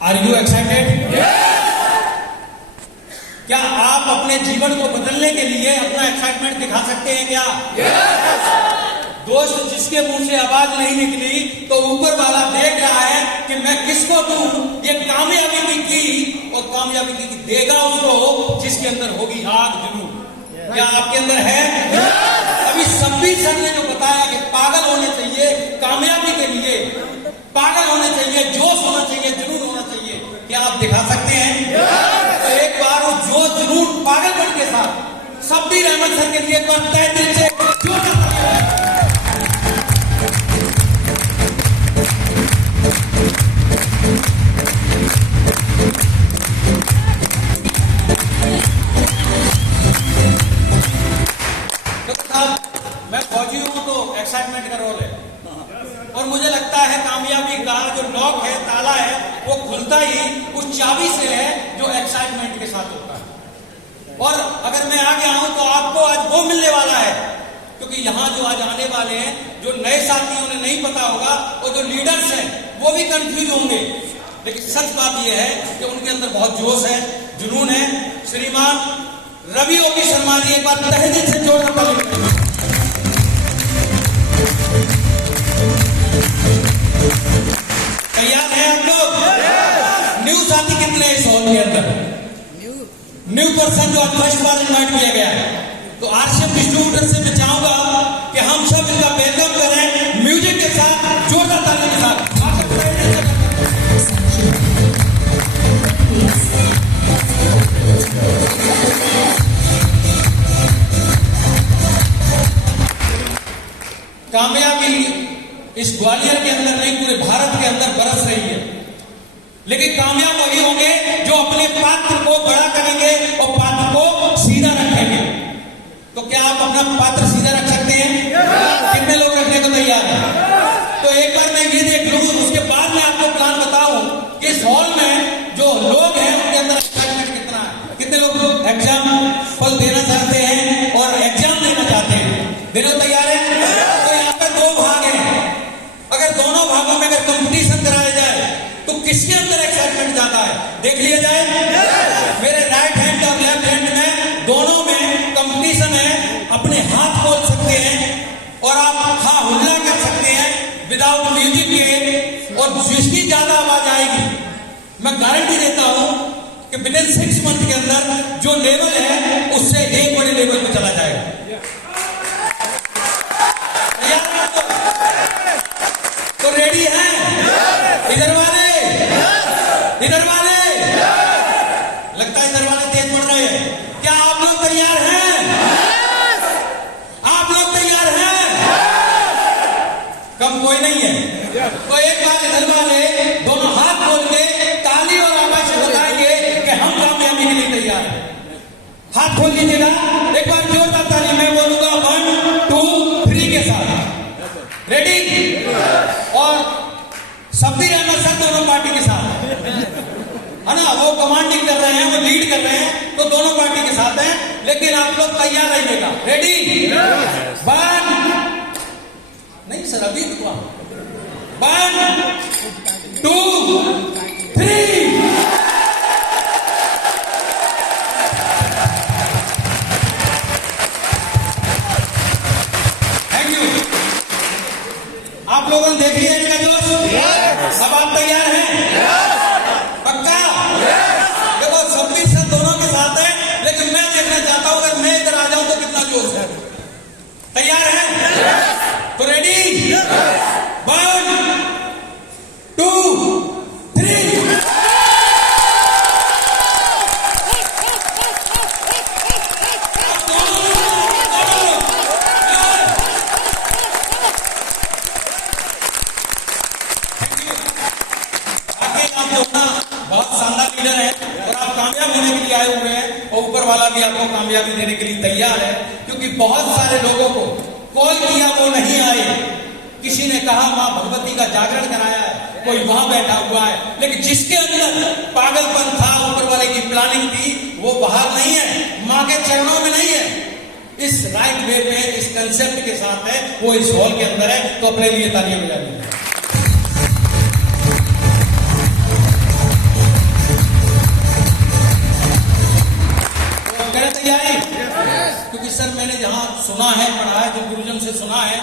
Are you excited? क्या आप अपने जीवन को बदलने के लिए अपना एक्साइटमेंट दिखा सकते हैं क्या? दोस्त, जिसके मुंह से आवाज नहीं निकली तो ऊपर वाला देख रहा है कि मैं किसको दूं ये कामयाबी की और कामयाबी की देगा उसको जिसके अंदर होगी आग जुनून। क्या आपके अंदर है? अभी सभी सर ने जो बताया कि पागल होने चाहिए कामयाबी के लिए, पागल होने चाहिए, जोश होना चाहिए, जुनून होना चाहिए, क्या आप दिखा सकते हैं? तो एक बार वो जोश जुनून पागलपन के साथ सब्बीर अहमद सर के लिए एक बार तहे दिल से मैं फौजी हूं तो एक्साइटमेंट का रोल है और मुझे लगता है कामयाबी का जो लॉक है, ताला है, वो खुलता ही उस चाबी से है जो एक्साइटमेंट के साथ होता है। और अगर मैं आगे आऊं तो आपको आज वो मिलने वाला है, क्योंकि यहां जो आज आने वाले हैं, जो नए साथियों ने नहीं पता होगा और जो लीडर्स हैं वो भी कंफ्यूज होंगे, लेकिन सच बात यह है कि उनके अंदर बहुत जोश है, जुनून है। श्रीमान रवि ओपी शर्मा जी, एक बार तहे दिल से जोरदार ताली। तैयार हैं आप लोग? न्यू साथी कितने हैं इस हॉल के अंदर? न्यू पर्सन जो आज फर्स्ट बार इन्वाइट किया गया है, तो आरसीएम डिस्ट्रीब्यूटर से मैं चाहूंगा कि हम सब इनका वेलकम करें म्यूजिक के साथ, जोरदार ताली के साथ। कामयाबी इस ग्वालियर के अंदर नहीं, पूरे भारत के अंदर बरस रही है, लेकिन कामयाब वही होंगे जो अपने पात्र को बड़ा करेंगे और पात्र को सीधा रखेंगे। तो क्या आप अपना पात्र सीधा रख सकते हैं? कितने लोग रखने को तैयार हैं? तो एक बार मैं ये देख लूं, उसके बाद मैं आपको प्लान बताऊं कि इस हॉल में जो लोग हैं उनके अंदर एक्साइटमेंट कितना है। कितने लोग एग्जाम फल देना चाहते हैं और एग्जाम देना चाहते हैं? देने तैयार है? तो यहाँ पर दो भाग हैं, अगर दोनों भागों में अगर कंपटीशन कराया जाए तो किसके अंदर एक्साइटमेंट ज्यादा है, देख लिया जाए। मेरे राइट हैंड और लेफ्ट हैंड में दोनों में कंपटीशन है, अपने हाथ खोल सकते हैं और आप हा हुल्ला कर सकते हैं विदाउट म्यूजिक के, और जिसकी ज्यादा आवाज आएगी मैं गारंटी देता हूं कि विद इन 6 मंथ के अंदर जो लेवल है उससे एक बड़े लेवल पर चला जाएगा। तो रेडी हैं? इधर वाले, इधर वाले, लगता है इधर वाले तेज बढ़ रहे हैं। क्या आप लोग तैयार हैं? आप लोग तैयार हैं? कम कोई नहीं है। तो एक बार इधर वाले दोनों हाथ खोल के ताली और आवाज से बताएंगे कि हम कामयाबी के लिए तैयार हैं। हाथ खोल लीजिएगा, एक बार जोरदार ताली, मैं बोलूंगा 1 2 3 के साथ। रेडी? और सब्बीर अहमद सर दोनों पार्टी के साथ है ना, वो कमांडिंग कर रहे हैं, वो लीड कर रहे हैं, तो दोनों पार्टी के साथ हैं, लेकिन आप लोग तैयार रहिएगा। रेडी? 1 नहीं सर, अभी 1 2 3। Thank you. आप लोगों ने देख लिया इनका जोश? अब आप तैयार हैं? पक्का? देखो सब्बीर सर दोनों के साथ है, लेकिन मैं देखना चाहता हूं अगर मैं इधर आ जाऊं तो कितना जोश है। तैयार हैं? तो रेडी? 1 2 3। बहुत शानदार लीडर है और आप कामयाब होने के लिए आए हुए हैं, और ऊपर वाला भी आपको कामयाबी देने के लिए तैयार है, क्योंकि बहुत सारे लोगों को कॉल किया वो नहीं आए। किसी ने कहा मां भगवती का जागरण कराया है, कोई वहां बैठा हुआ है, लेकिन जिसके अंदर पागलपन था, ऊपर वाले की प्लानिंग थी, वो बाहर नहीं है, मां के चरणों में नहीं है, इस राइट वे पे, इस कंसेप्ट के साथ है, वो इस हॉल के अंदर है। तो अपने लिए तालियां बजा दीजिए। सर मैंने जहां सुना है, पढ़ा है, जो गुरुजन से सुना है,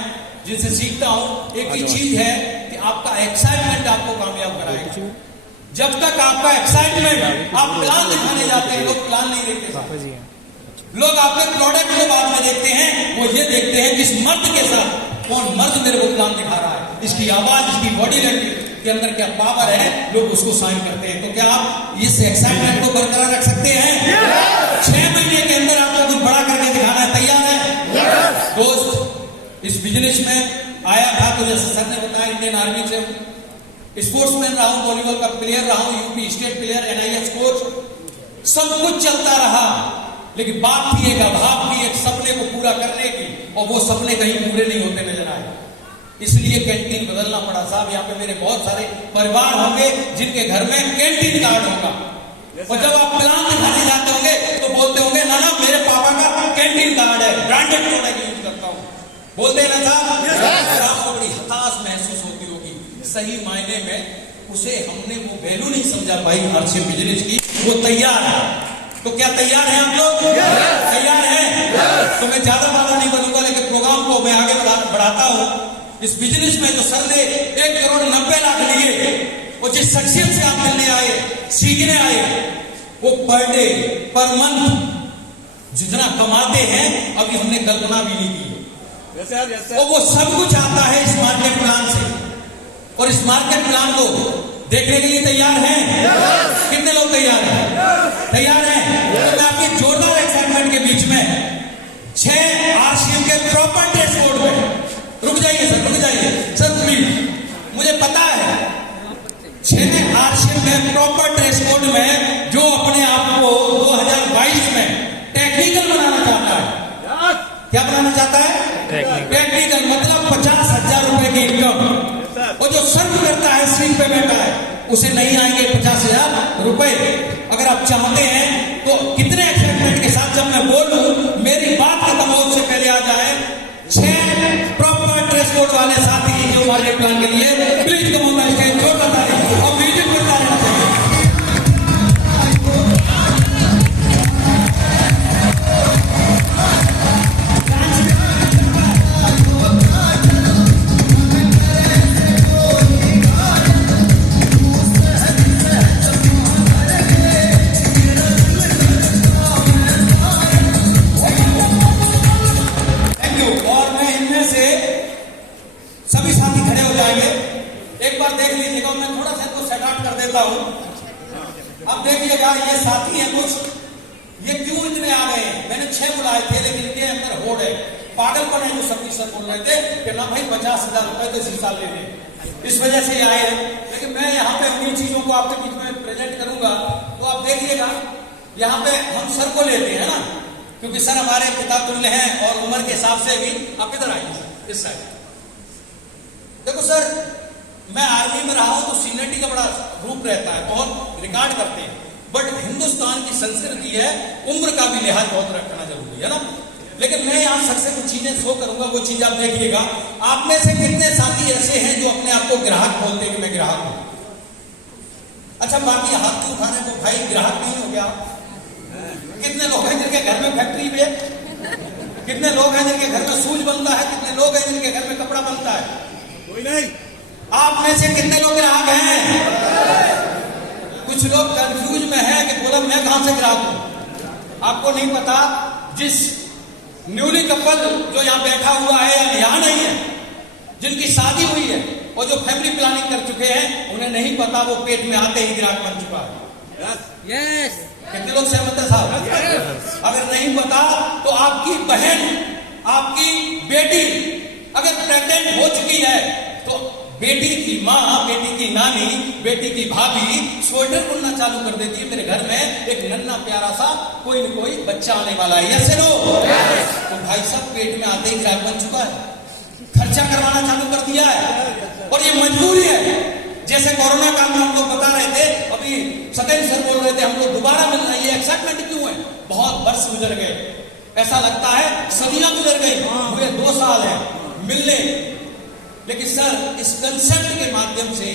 जिनसे सीखता हूं, एक ही चीज है कि आपका एक्साइटमेंट आपको कामयाब कराएगा। जब तक आपका एक्साइटमेंट, आप प्लान दिखाने जाते हैं, लोग प्लान नहीं देखते। लोग आपके प्रोडक्ट को बाद में देखते हैं, वो ये देखते हैं कि इस मर्द के साथ कौन मर्द मेरे को प्लान दिखा रहा है, इसकी आवाज, इसकी बॉडी लैंग्वेज के अंदर क्या पावर है, लोग उसको साइन करते हैं। तो क्या आप इस एक्साइटमेंट को बरकरार रख सकते हैं? 6 महीने के अंदर आपको कुछ बड़ा करके दिखाना है, तैयार है? दोस्त, इस बिजनेस में आया था तो जैसे सर ने बताया, इंडियन आर्मी से स्पोर्ट्समैन रहा हूं, वॉलीबॉल का प्लेयर रहा हूं, UP state player, NIS coach, सब कुछ चलता रहा, लेकिन बात थी एक अभाव की, एक सपने को पूरा करने की, और वो सपने कहीं पूरे नहीं होते नजर आए। इसलिए कैंटीन बदलना पड़ा। साहब, यहाँ पे मेरे बहुत सारे परिवार होंगे जिनके घर में कैंटीन कार्ड होगा, और जब आप प्लान दिखाने जाते होंगे तो बोलते होंगे, ना ना मेरे पापा का कैंटीन कार्ड है, ब्रांडेड प्रोडक्ट यूज करता हूँ, बोलते हैं ना साहब। आपको बड़ी हताश महसूस होती होगी। सही मायने में उसे हमने वो वैल्यू नहीं समझा पाई हर्षिप बिजनेस की। वो तैयार है, तो क्या तैयार हैं आप लोग? तैयार हैं? तो मैं ज्यादा बात नहीं बोलूंगा, लेकिन प्रोग्राम को मैं आगे बढ़ाता हूं। इस बिजनेस में जो सर ने 1,90,00,000 लिए, और जिस शख्सियत से आप मिलने आए, सीखने आए, वो पर डे, पर मंथ जितना कमाते हैं, अभी हमने कल्पना भी नहीं की। और वो सब कुछ आता है इस मार्केट प्लान से, और इस मार्केट प्लान को देखने के लिए तैयार हैं? कितने लोग तैयार हैं? तैयार हैं? तो मैं आपकी जोरदार एक्साइटमेंट के बीच में 6 RCM के प्रॉपर ड्रेस कोड में, रुक जाइए सर, रुक जाइए सर प्लीज, मुझे पता है 6 RCM के प्रॉपर ड्रेस कोड में जो अपने आप को 2022 में टेक्निकल बनाना चाहता है, क्या बनाना चाहता है? टेक्निकल, मतलब 50,000 रुपए की इनकम, और जो सर्व करता है, सीट पे बैठा है, उसे नहीं आएंगे 50,000 रुपए। अगर आप चाहते हैं तो कितने एक्साइटमेंट के साथ जब मैं बोलूं, मेरी बात खत्म हो उससे पहले आ जाए 6 प्रॉपर ड्रेस कोड वाले साथी जो हमारे प्लान के लिए, प्लीज कम ऑन स्टेज, जोर बता रहे और म्यूजिक बता रहना चाहिए। सभी साथी खड़े हो जाएंगे, एक बार देख लीजिएगा, मैं थोड़ा सा इनको सेट आउट कर देता हूं। अब देखिएगा, ये साथी है कुछ, ये क्यों इतने आ गए? मैंने 6 बुलाए थे, लेकिन इनके अंदर होड़ है, पागलपन है, जो सभी सर बोल रहे थे कि ना भाई 50,000 रुपए तो इसी साल ले लें, इस वजह से आए हैं। लेकिन मैं यहाँ पे उन्हीं चीजों को आपके बीच में प्रेजेंट करूंगा, तो आप देखिएगा, यहाँ पे हम सर को लेते हैं ना, क्योंकि सर हमारे पिता तुल्य हैं, और उम्र के हिसाब से भी। आप इधर आइए सर, इस साइड देखो सर, मैं आर्मी में रहा हूं तो सीनियरिटी का बड़ा रूप रहता है, बहुत रिकॉर्ड करते हैं, बट हिंदुस्तान की संस्कृति है, उम्र का भी लिहाज बहुत रखना जरूरी है ना। लेकिन मैं यहां सर से कुछ चीजें शो करूंगा, वो चीज आप देखिएगा। आप में से कितने साथी ऐसे हैं जो अपने आप को ग्राहक बोलते हैं कि मैं ग्राहक हूं? अच्छा, बाकी हाथ क्यों उठाने को, भाई ग्राहक नहीं हो गया? कितने लोग हैं जिनके घर में फैक्ट्री भी है? कितने लोग हैं जिनके घर में सूज बनता है? कितने लोग हैं जिनके घर में कपड़ा बनता है? कोई नहीं। आप में से कितने लोग ग्राहक हैं? कुछ लोग कंफ्यूज में है कि बोला मैं कहां से ग्राहक हूं। आपको नहीं पता, जिस न्यूली कपल जो यहां बैठा हुआ है या यहां नहीं है, जिनकी शादी हुई है और जो फैमिली प्लानिंग कर चुके हैं, उन्हें नहीं पता वो पेट में आते ही ग्राहक बन चुका है। यस, कितने लोग सहमत है साहब? अगर नहीं पता तो आपकी बहन, आपकी बेटी अगर प्रेग्नेंट हो चुकी है तो बेटी की माँ, बेटी की नानी, बेटी की भाभी स्वेटर बुनना चालू कर देती है, मेरे घर में एक नन्ना प्यारा सा कोई न कोई बच्चा आने वाला है, यस नो? तो भाई साहब पेट में आते ही ग्राहक बन चुका है, खर्चा करवाना चालू कर दिया है, और ये मजबूरी है। जैसे कोरोना काल में हम लोग बता रहे थे, अभी सत्येंद्र सर बोल रहे थे, हम लोग दोबारा मिल रहे हैं, ये एक्साइटमेंट क्यों है? बहुत वर्ष गुजर गए, ऐसा लगता है सदियां गुजर गई, हुए 2 साल है मिलने। लेकिन सर, इस कंसेप्ट के माध्यम से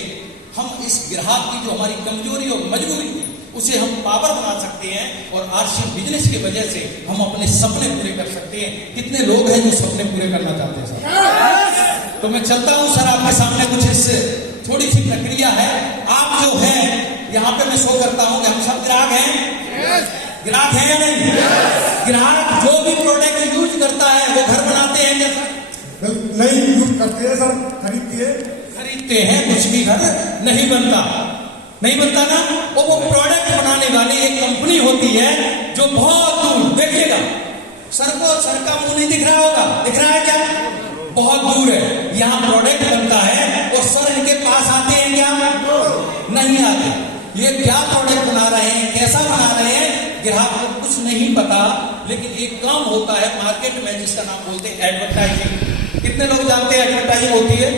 हम इस ग्राहक की जो हमारी कमजोरी और मजबूरी थी, उसे हम पावर बना सकते हैं और आरसीएम बिजनेस की वजह से हम अपने सपने पूरे कर सकते हैं। कितने लोग हैं जो सपने पूरे करना चाहते हैं सर? तो मैं चलता हूं सर आपके सामने कुछ इससे थोड़ी सी प्रक्रिया है। आप जो है यहाँ पे मैं शो करता हूं कि हम सब ग्राहक हैं, ग्राहक हैं या नहीं? ग्राहक जो भी प्रोडक्ट यूज करता है वो घर बनाते हैं क्या सर? नहीं यूज करते हैं सर, खरीदते हैं। कुछ भी घर नहीं बनता ना। और वो प्रोडक्ट बनाने वाली एक कंपनी होती है जो बहुत दूर, देखिएगा सर का मुंह नहीं दिख रहा होगा, दिख रहा है क्या? बहुत दूर है। यहाँ प्रोडक्ट बनता है और सर इनके पास आते हैं क्या? नहीं आते। ये क्या प्रोडक्ट बना रहे हैं, कैसा बना रहे हैं, ग्राहक को कुछ नहीं पता। लेकिन एक काम होता है मार्केट में जिसका नाम बोलते हैं एडवर्टाइजिंग। कितने लोग जानते हैं एडवर्टाइजिंग होती है?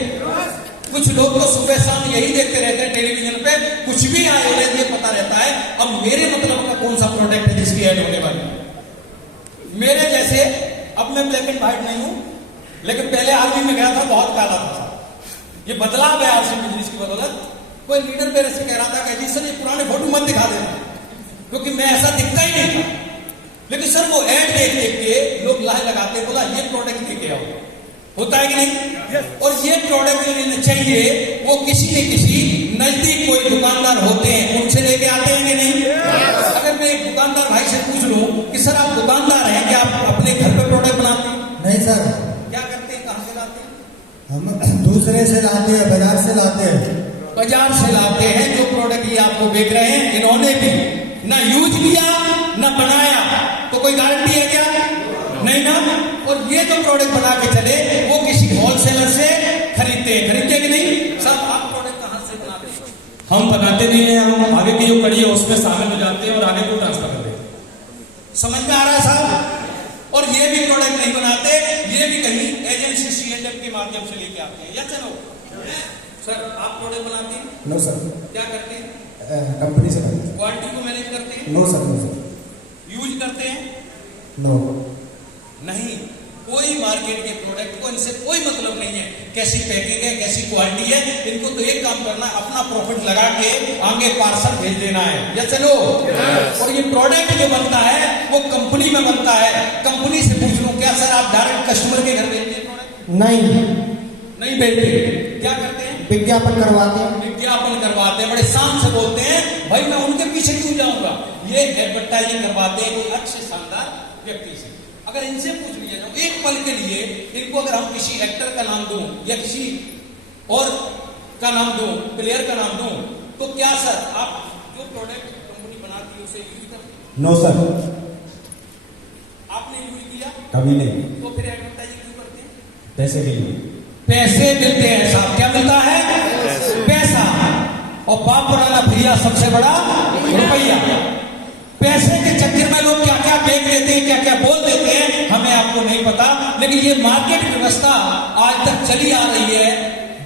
कुछ लोग तो सुबह शाम यही देखते रहते हैं टेलीविजन पे, कुछ भी आए उन्हें ये पता रहता है अब मेरे मतलब का कौन सा प्रोडक्ट है जिसकी ऐड होने वाली है। मेरे जैसे, अब मैं ब्लैक एंड व्हाइट नहीं हूं, लेकिन पहले आर्मी में गया था, बहुत काला था। ये बदलाव है आरसीएम बिजनेस की बदौलत। कोई लीडर मेरे से कह रहा था कि जी सर ये पुराने फोटो मत दिखा देना, क्योंकि मैं ऐसा दिखता ही नहीं था। लेकिन सर वो ऐड देख देख के लोग लाइन लगाते, बोला ये प्रोडक्ट लेके आओ, होता है कि नहीं? और ये प्रोडक्ट लेने चाहिए वो किसी न किसी नजदीक कोई दुकानदार होते हैं उनसे लेके आते हैं कि नहीं? अगर मैं एक दुकानदार भाई से पूछ लूं कि सर आप दुकानदार हैं, क्या आप अपने घर पे प्रोडक्ट बनाते हैं? नहीं सर। क्या करते हैं, कहां से लाते हैं? हम दूसरे से लाते हैं, बाजार से लाते हैं। बाजार से लाते हैं। जो प्रोडक्ट ये आपको बेच रहे हैं इन्होंने भी ना यूज किया ना बनाया, तो कोई गारंटी है क्या? नहीं ना। और ये जो प्रोडक्ट बना के चले वो किसी होलसेलर से खरीदते कि नहीं? सब आप प्रोडक्ट कहां से बनाते हैं? हम बनाते नहीं है, हम आगे की जो कड़ी है उसमें शामिल हो जाते हैं और आगे को ट्रांसफर करते हैं। समझ में आ रहा है साहब? और ये भी प्रोडक्ट नहीं बनाते, ये भी कहीं एजेंसी C&M के माध्यम से लेके आते हैं। या चलो सर आप प्रोडक्ट बनाते हैं? No sir. क्या करते हैं? कंपनी से लाते हैं। क्वालिटी को मैनेज करते हैं? No sir. यूज करते हैं? नो नहीं। कोई मार्केट के प्रोडक्ट को इनसे कोई मतलब नहीं है कैसी पैकिंग है, कैसी क्वालिटी है। इनको तो एक काम करना है, अपना प्रॉफिट लगा के आगे पार्सल भेज देना है। या चलो और ये प्रोडक्ट जो बनता है वो कंपनी में बनता है। कंपनी से पूछ लो क्या सर आप डायरेक्ट कस्टमर के घर भेजते हैं प्रोडक्ट? नहीं भेजते। क्या करते हैं? विज्ञापन करवाते हैं। विज्ञापन करवाते हैं, बड़े शान से बोलते हैं भाई मैं उनके पीछे क्यों जाऊंगा। ये एडवर्टाइजिंग करवाते हैं कोई अच्छे शानदार व्यक्ति से। अगर इनसे पूछ लिया जाए एक पल के लिए, इनको अगर हम किसी एक्टर का नाम दूं या किसी और का नाम दूं, प्लेयर का नाम दूं, तो क्या सर आप जो प्रोडक्ट कंपनी बनाती है उसे यूज करते हैं? No sir. आपने यूज किया? कभी नहीं। तो फिर एडवर्टाइजिंग क्यों करते हैं? पैसे के लिए। पैसे मिलते हैं साहब। क्या मिलता है? पैसा। और बाप पुराना भैया सबसे बड़ा रुपया। पैसे के चक्कर में लोग क्या क्या बेच देते हैं, क्या क्या बोल देते हैं, हमें आपको नहीं पता। लेकिन ये मार्केट व्यवस्था आज तक चली आ रही है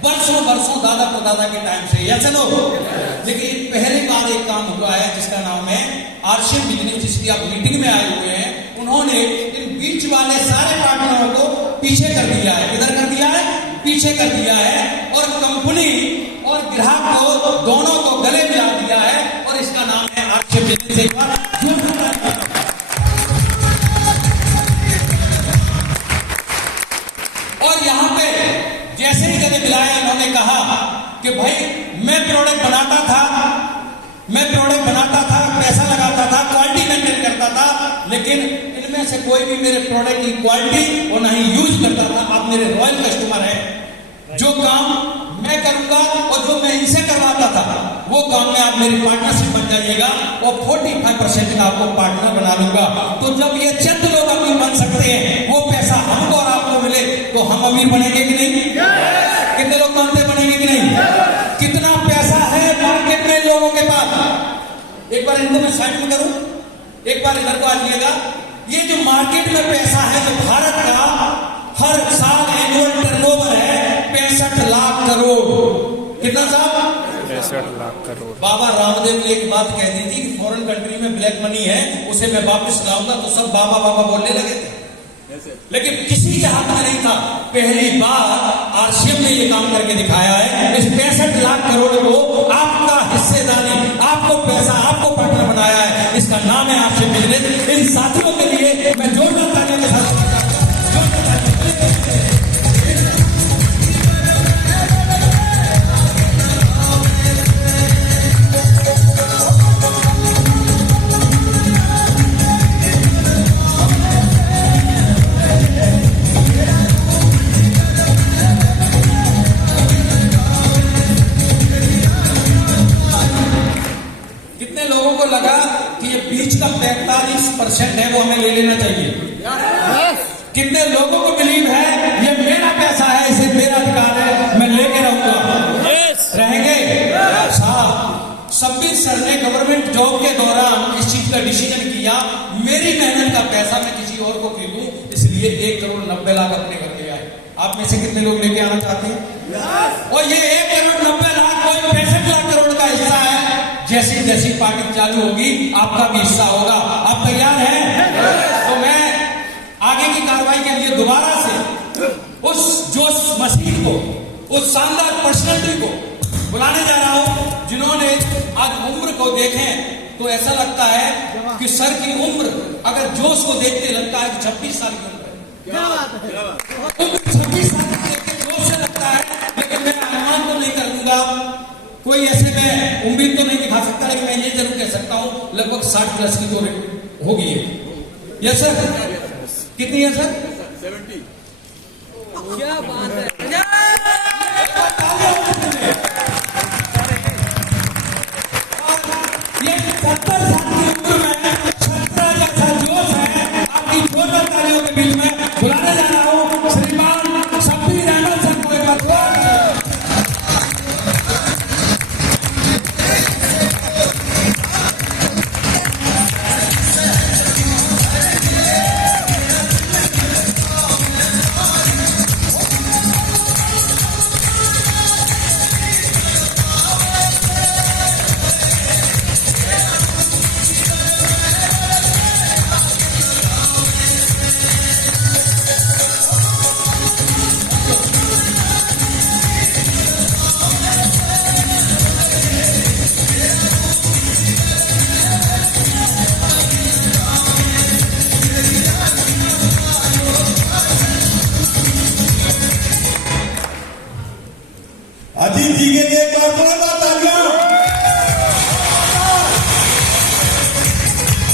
वर्षों दादा परदादा के टाइम से। या चलो लेकिन पहली बार एक काम हुआ है जिसका नाम है आरसीएम बिजनेस, जिसकी आप मीटिंग में आए हुए हैं। उन्होंने इन बीच वाले सारे पार्टनरों को पीछे कर दिया है। किधर कर दिया है? पीछे कर दिया है। और कंपनी और ग्राहक को दोनों को गले मिला दिया है और इसका नाम है आरसीएम बिजनेस। एक बार और यहां पे जैसे ही गले मिलाया इन्होंने कहा कि भाई मैं प्रोडक्ट बनाता था, पैसा लगाता था, क्वालिटी मेंटेन करता था, लेकिन इनमें से कोई भी मेरे प्रोडक्ट की क्वालिटी और नहीं यूज करता था। आप मेरे रॉयल कस्टमर हैं। जो काम मैं करूंगा और जो मैं इनसे करवाता था वो काम में आप मेरी पार्टनरशिप बन जाइएगा और 45% का आपको पार्टनर बना लूंगा। तो जब ये चंद लोग अमीर बन सकते हैं, वो पैसा हमको और आपको मिले तो हम अमीर बनेंगे कि नहीं? कितने लोग मानते बनेंगे कि नहीं? कितना पैसा है मार्केट में लोगों के पास? एक बार इनको मैं साइड में करूं, एक बार इधर को आ जाइएगा। ये जो मार्केट में पैसा है, जो भारत का हर साल एनुअल टर्नओवर है 65 लाख करोड़। कितना साहब? 65 लाख करोड़। बाबा रामदेव ने एक बात कह दी थी कि फॉरेन कंट्री में ब्लैक मनी है, उसे मैं वापस लाऊंगा, तो सब बाबा बाबा बोलने लगे थे। लेकिन किसी के हाथ में नहीं था। पहली बार आरसीएम ने ये काम करके दिखाया है। इस 65 लाख करोड़ को आपका हिस्सेदारी, आपको पैसा, आपको पार्टनर जिसका नाम है आपसे बिजनेस। इन साथियों के लिए मैं जोरदार तालियों के साथ लगा कि ये बीच का 45% है वो हमें ले लेना चाहिए। कितने लोगों को बिलीव है ये मेरा पैसा है, इसे मेरा अधिकार है, मैं लेके रहूंगा। रहेंगे साहब। सब्बीर सर ने गवर्नमेंट जॉब के दौरान इस चीज का डिसीजन किया, मेरी मेहनत का पैसा मैं किसी और को खरीदूं, इसलिए 1,90,00,000 अपने घर ले आए। आप में से कितने लोग लेके आना चाहते हैं? और ये 1,90,00,000 कोई 65 करोड़ का हिस्सा है। जैसी जैसी पार्टी चालू होगी आपका भी हिस्सा होगा। आप तैयार हैं? तो मैं आगे की कार्रवाई के लिए दोबारा से उस जोश मसीह को, उस शानदार पर्सनैलिटी को बुलाने जा रहा हूं, जिन्होंने आज उम्र को देखें तो ऐसा लगता है कि सर की उम्र अगर जोश को देखते लगता है कि 26 साल की उम्र है। 26 साल की देखते जोश से लगता है, लेकिन मैं अनुमान तो नहीं कर दूंगा, कोई ऐसे में उम्मीद तो नहीं दिखा सकता, लेकिन मैं ये जरूर कह सकता हूं लगभग 60 प्लस की तो होगी। यस सर, कितनी है सर? 70। क्या बात है।